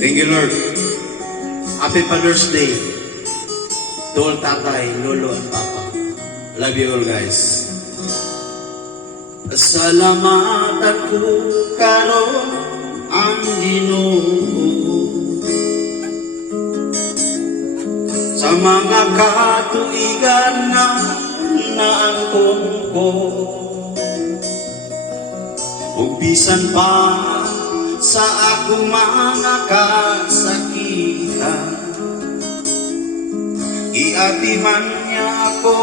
Thank you, Lord. Happy Father's Day to all tatay, lolo, at papa. Love you all, guys. Salamatan ko karon ang Ginoo sa mga katuigan na naangkon ko, ug bisan pa sa akong mga kasakitan, iatiman niya ako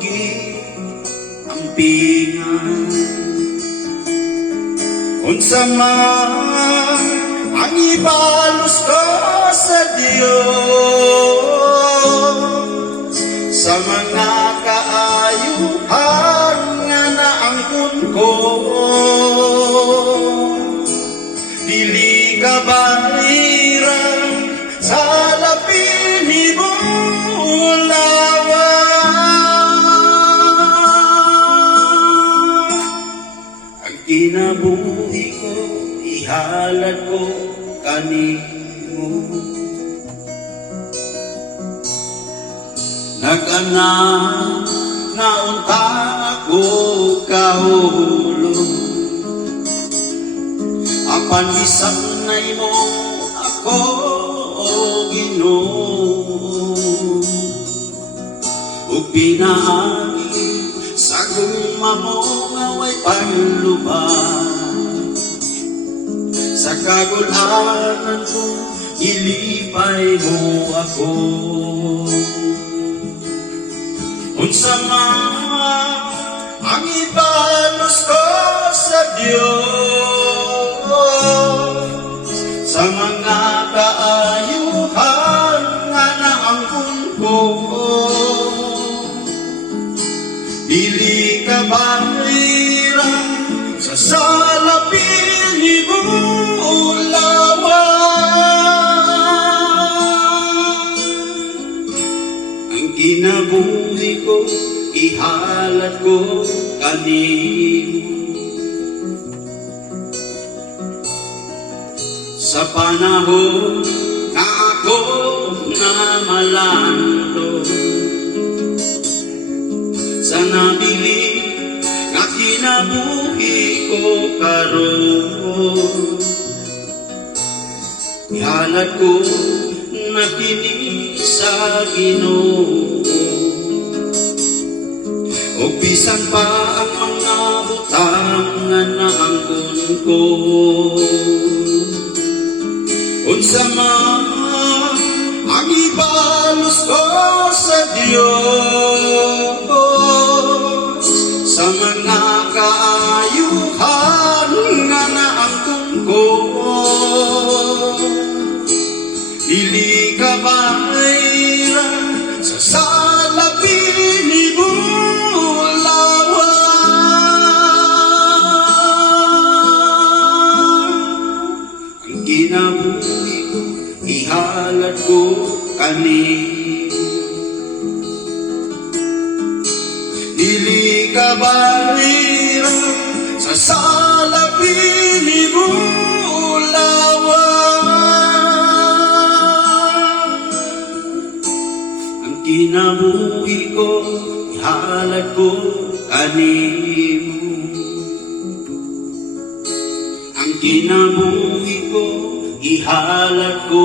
giampingan. Unsa man ang ibalos ko sa Dios, sa mga kaayuhan nga naangkon ko, dili ka baliran sa lapin ni Bulawa. Ang kinabuhi ko, ihalad ko kanimo. Nag-anak na unta ako kahulog, apan bisanay mo ako, Ginoo, ug pinaagi sa guma mo nga way panlubad. Sa kagulanan ko ilipay mo ako. Unsa man ang ibalos ko sa Dios, sa mga kaayuhan nga naangkon ko, dili ka baliran sa salapin ni Bulawa. Ang kinabuhi ko, ihalad ko kanimo. Sa panahon na ako na malando, sa nabili na kinabuhi ko karon, ihalad ko na kini sa Ginoo, o bisan pa ang mga butang nga naangkon ko. Unsa man ang ibalos ko sa Dios, sa mga kaayuhan nga naangkon ko, dili ka baliran sa salapin ni Bulawa. Ang kinabuhi ko, ihalad ko kanimo. Dili ka baliran sa salapin ni Bulawa. Ang kinabuhi ko, ihalad ko kanimo. Ang kinabuhi ko, ihalad ko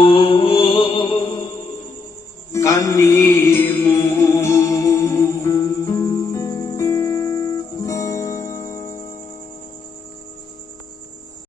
kanimo.